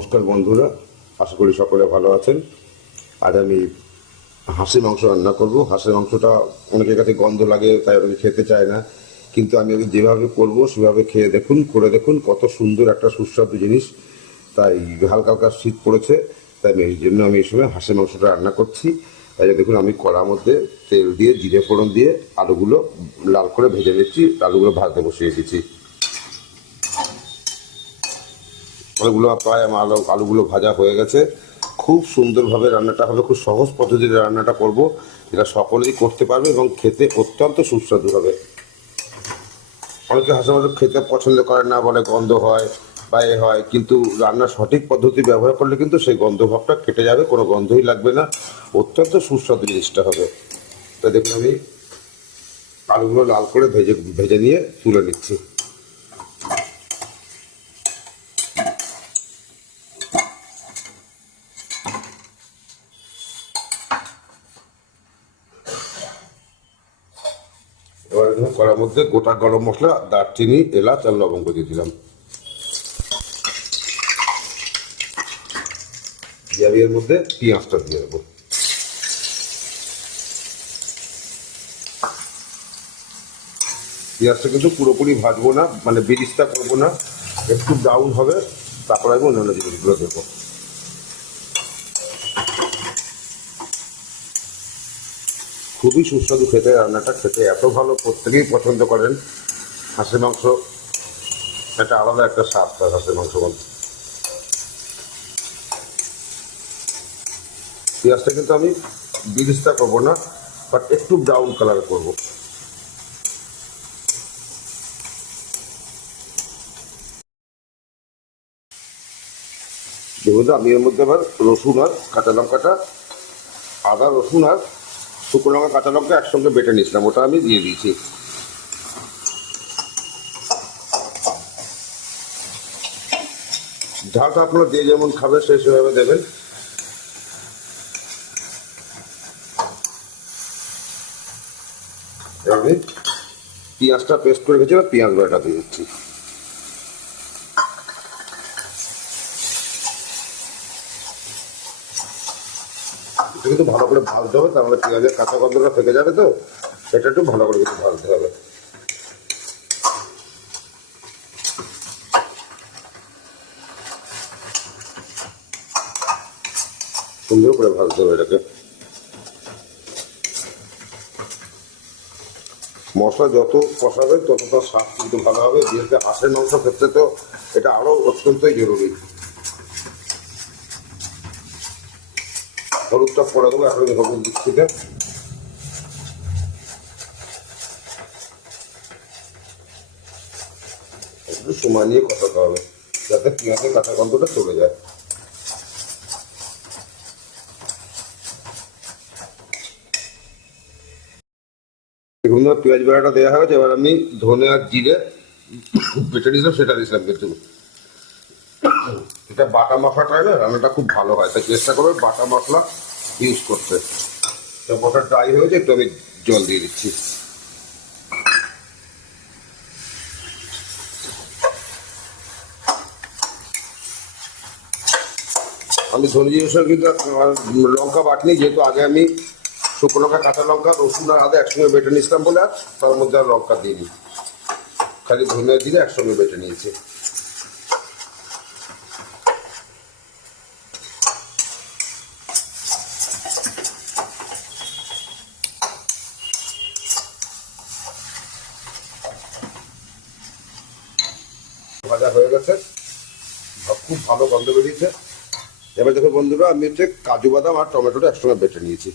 নমস্কার বন্ধুরা, আশা করি সকলে ভালো আছেন। আজ আমি হাঁসের মাংস রান্না করব। হাঁসের মাংসটা অনেকের কাছে গন্ধ লাগে, তাই অনেকে খেতে চায় না, কিন্তু আমি যেভাবে করব সেভাবে খেয়ে দেখুন, করে দেখুন, কত সুন্দর একটা সুস্বাদু জিনিস। তাই হালকা হালকা শীত পড়েছে, তাই এই জন্য আমি এই সময় হাঁসের মাংসটা রান্না করছি। তাই দেখুন, আমি কড়ার মধ্যে তেল দিয়ে জিরে ফোড়ন দিয়ে আলুগুলো লাল করে ভেজে নিচ্ছি। আলুগুলো ভাজতে বসিয়ে দিচ্ছি। আলুগুলো প্রায় আমার আলুগুলো ভাজা হয়ে গেছে। খুব সুন্দরভাবে রান্নাটা হবে, খুব সহজ পদ্ধতিতে রান্নাটা করব, যেটা সকলেই করতে পারবে এবং খেতে অত্যন্ত সুস্বাদু হবে। অনেকে হাঁসের মাংস খেতে পছন্দ করে না, বলে গন্ধ হয় বা এ হয়, কিন্তু রান্নার সঠিক পদ্ধতি ব্যবহার করলে কিন্তু সেই গন্ধ ভাবটা কেটে যাবে, কোনো গন্ধই লাগবে না, অত্যন্ত সুস্বাদু জিনিসটা হবে। তো দেখুন, আমি আলুগুলো লাল করে ভেজে ভেজে নিয়ে তুলে নিচ্ছি। এবার কড়ার মধ্যে গোটা গরম মশলা, দারচিনি, এলাচ আর লবঙ্গ দিয়ে দিলাম। দিয়ে আমি এর মধ্যে পেঁয়াজটা দিয়ে দেবো। পেঁয়াজটা কিন্তু পুরোপুরি ভাজবো না, মানে বেরিস্তা করবো না, একটু ব্রাউন হবে, তারপর আমি অন্যান্য জিনিসগুলো দেবো। খুবই সুস্বাদু খেতে, রান্নাটা খেতে এত ভালো, প্রত্যেকেই পছন্দ করেন। হাঁসের মাংস একটা আলাদা একটা স্বাদ তার, হাঁসের মাংস মধ্যে। পেঁয়াজটা কিন্তু আমি বিরিস্তা করবো না, বাট একটু ব্রাউন কালার করবো। দেখুন, আমি এর মধ্যে আবার রসুন আর কাঁচা লঙ্কাটা, আদা রসুন আর শুকনো লঙ্কা কাঁচা লঙ্কা একসঙ্গে বেটে নিয়েছিলাম, ওটা আমি দিয়ে দিয়েছি। ঝালটা আপনারা যে যেমন খাবে সেই সেভাবে দেবেন। এবার আমি পেঁয়াজটা পেস্ট করে রেখেছিলাম, পেঁয়াজ বাটা দিয়ে দিচ্ছি। এটা কিন্তু ভালো করে ভাজতে হবে, তাহলে পেঁয়াজের কাঁচা গন্ধটা থেকে যাবে। তো এটা একটু ভালো করে কিন্তু ভাজতে হবে, সুন্দর করে ভাজতে হবে এটাকে। মশলা যত কষাবে তত তার স্বাদ কিন্তু ভালো হবে, যেহেতু হাঁসের মাংস ক্ষেত্রে তো এটা আরো অত্যন্তই জরুরি। হলুদটা পরে দেবো, এখন হলুদ দিচ্ছি না। একটু সময় নিয়ে কষাতে হবে, যাতে পেঁয়াজের কাঁচা গন্ধটা চলে যায়। দেখুন, পেঁয়াজ বাটাটা দেওয়া হয়েছে, এবার আমি ধনে আর জিরে বেটে নিয়েছিলাম সেটা দিয়েছিলাম। কিন্তু এটা বাটা মশলাটায় না রান্নাটা খুব ভালো হয়, তাই চেষ্টা করবে বাটা মশলা ইউজ করতে। তো মশলা ড্রাই হয়েছে, একটু আমি জল দিয়ে দিচ্ছি। আমি ধনে জিরের সঙ্গে কিন্তু লঙ্কা বাটনি, যেহেতু আগে আমি শুকনো লঙ্কা কাঁচা লঙ্কা রসুন আর আদা একসঙ্গে বেটে নিয়েছিলাম বলে আর তার মধ্যে আর লঙ্কা দিইনি, খালি ধনে জিরে একসঙ্গে বেটে নিয়েছি। ভাজা হয়ে গেছে, খুব ভালো গন্ধ বেরিয়েছে। এবার দেখো বন্ধুরা, আমি হচ্ছে কাজু বাদাম আর টমেটোটা একসঙ্গে বেটে নিয়েছি,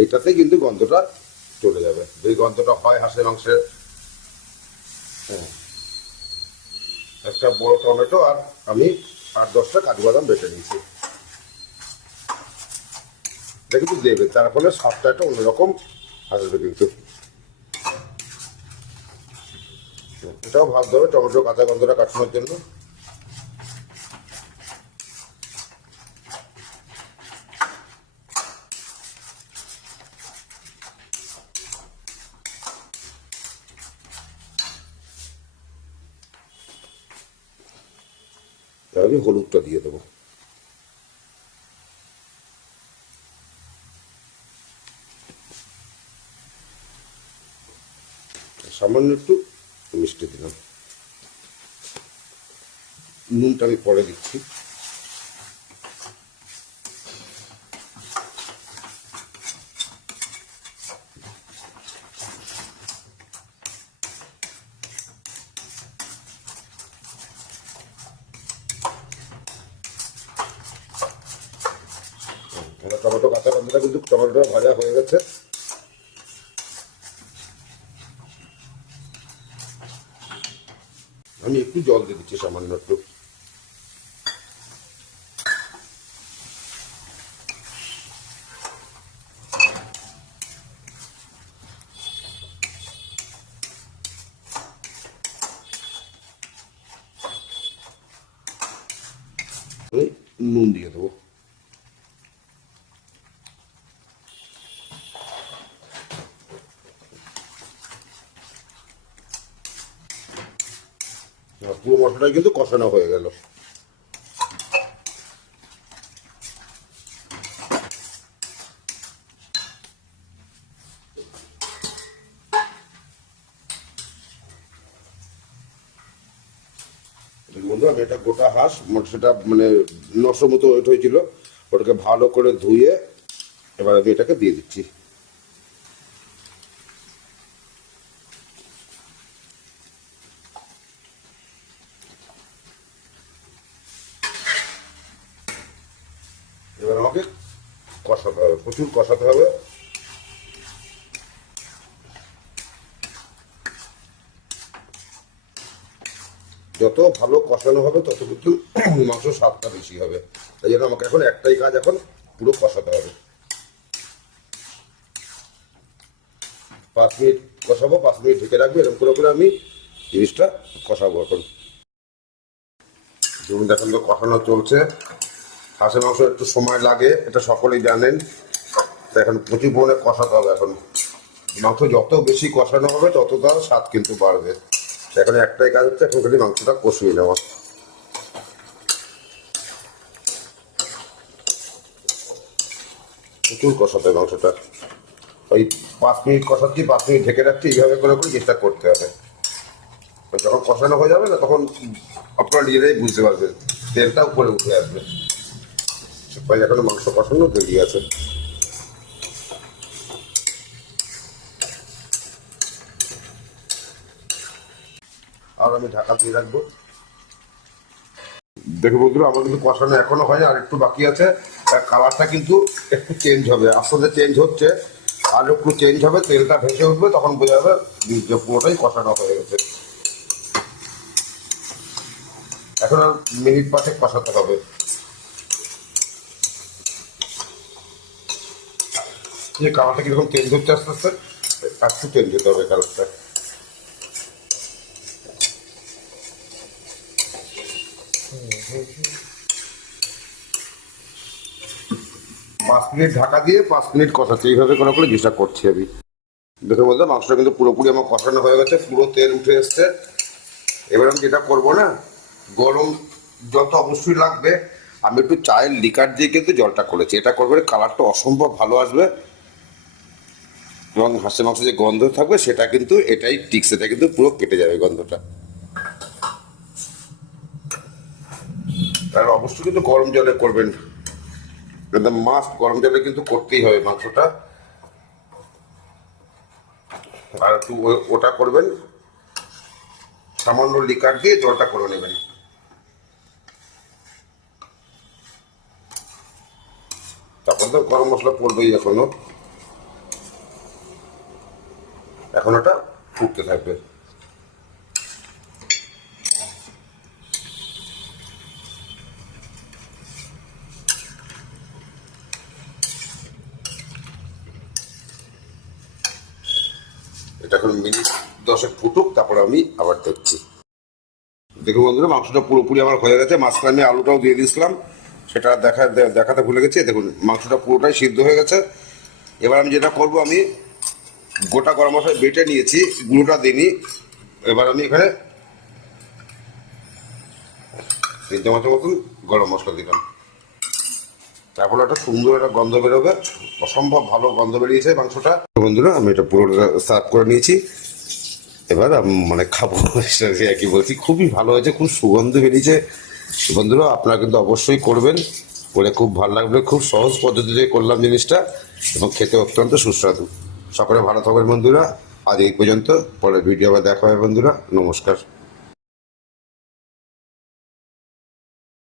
এইটাতেই কিন্তু গন্ধটা চলে যাবে, যেই গন্ধটা হয় হাঁসের মাংসের। হ্যাঁ, একটা বড় টমেটো আর আমি 8-10টা কাজু বাদাম বেটে নিয়েছি, এটা কিন্তু দেবে, তার ফলে স্বাদটা একটা অন্যরকম আসবে কিন্তু। এটাও ভাজতে হবে টমেটো কাঁচা গন্ধটা কাটানোর জন্য। এবার আমি হলুদটা দিয়ে দেবো। সামান্য একটু মিষ্টি দিলাম, নুনটা আমি পরে দিচ্ছি। টমেটো কাঁচা লঙ্কাটা কিন্তু টমেটোটা ভাজা হয়ে গেছে। আমি একটু জল দিয়ে দিচ্ছি, সামান্য একটু। নুন দিয়ে দেবো। পুরো মশলাটা কিন্তু কষানো হয়ে গেল। বন্ধু, আমি এটা গোটা হাঁস, সেটা মানে 900 মতো ওয়েট হয়েছিল, ওটাকে ভালো করে ধুয়ে এবার আমি এটাকে দিয়ে দিচ্ছি। এবার আমাকে কষাতে হবে, প্রচুর কষাতে হবে। যত ভালো কষানো হবে তত কিন্তু মাংস স্বাদটা বেশি হবে। তাই জন্য আমাকে এখন একটাই কাজ, এখন পুরো কষাতে হবে। 5 মিনিট কষাবো, 5 মিনিট ঢেকে রাখবো, এরকম করে করে আমি জিনিসটা কষাবো। এখন যেমন দেখেন তো কষানো চলছে। হাঁসের মাংস একটু সময় লাগে, এটা সকলেই জানেন। তো এখন প্রচুর পরিমাণে কষাতে হবে। এখন মাংস যত বেশি কষানো হবে তত তার স্বাদ কিন্তু বাড়বে। এখন একটাই কাজ হচ্ছে, এখন খালি মাংসটা কষিয়ে নেওয়া। প্রচুর কষাতে হবে মাংসটা। ওই 5 মিনিট কষাচ্ছি, 5 মিনিট ঢেকে রাখছি, এইভাবে করে করে চেষ্টা করতে হবে। যখন কষানো হয়ে যাবে না, তখন আপনারা নিজেরাই বুঝতে পারবেন, তেলটা উপরে উঠে আসবে। এখনো মাংস কষানো দেরি আছে। আর আমি ঢাকা দিয়ে রাখবো। দেখো বন্ধুরা, আমার কিন্তু কষানো এখনো হয়নি, আর একটু বাকি আছে। কালারটা কিন্তু একটু চেঞ্জ হবে, আস্তে আস্তে চেঞ্জ হচ্ছে। আর একটু চেঞ্জ হবে, তেলটা ভেসে উঠবে, তখন বোঝা যাবে যে পুরোটাই কষানো হয়ে গেছে। এখন আর মিনিট 5 কষাতে হবে। যে কালারটা কিরকম চেঞ্জ হচ্ছে আস্তে আস্তে, একটু চেঞ্জ হতে হবে কালারটা। পাঁচ মিনিট ঢাকা দিয়ে 5 মিনিট কষাচ্ছি, এইভাবে করে করে চেষ্টা করছি আমি। দেখে বলতে মাংসটা কিন্তু পুরোপুরি আমার কষানো হয়ে গেছে, পুরো তেল উঠে এসছে। এবার আমি যেটা করবো না, গরম জল তো অবশ্যই লাগবে। আমি একটু চায়ের লিকার দিয়ে কিন্তু জলটা করেছি, এটা করবে কালারটা অসম্ভব ভালো আসবে, এবং হাঁসের মাংস যে গন্ধ থাকবে সেটা কিন্তু এটাই ঠিক, সেটা কিন্তু পুরো কেটে যাবে গন্ধটা। আর অবশ্যই কিন্তু গরম জলে করবেন, একদম মাস্ট গরম জলে কিন্তু করতেই হবে মাংসটা। আর একটু ওটা করবেন, সামান্য লিকার দিয়ে জলটা করে নেবেন। তারপর তো গরম মশলা পড়বেই, এখনো এখন ওটা ফুটতে থাকবে। এটা এখন মিনিট 10 ফুটুক, তারপর আমি আবার দেখছি। দেখুন বন্ধুরা, মাংসটা পুরোপুরি আমার হয়ে গেছে। মাঝখানে আমি আলুটাও দিয়ে দিয়েছিলাম, সেটা দেখাতে ভুলে গেছি। দেখুন মাংসটা পুরোটাই সিদ্ধ হয়ে গেছে। এবার আমি যেটা করব, আমি গোটা গরম মশলা বেটে নিয়েছি, গুঁড়োটা দিইনি। এবার আমি এখানে 3 চামচের মতন গরম মশলা দিলাম। তারপর একটা সুন্দর একটা গন্ধ বেরোবে, অসম্ভব ভালো গন্ধ বেরিয়েছে মাংসটা। বন্ধুরা, আমি এটা পুরোটা সার্ভ করে নিয়েছি। এবার মানে খাবো সেটাকে আর কি বলছি। খুবই ভালো হয়েছে, খুব সুগন্ধ বেরিয়েছে। বন্ধুরা আপনারা কিন্তু অবশ্যই করবেন, করে খুব ভালো লাগবে। খুব সহজ পদ্ধতিতে করলাম জিনিসটা এবং খেতে অত্যন্ত সুস্বাদু। সকলে ভালো থাকবেন বন্ধুরা। আজ এই পর্যন্ত, পরের ভিডিও আবার দেখা হবে বন্ধুরা। নমস্কার।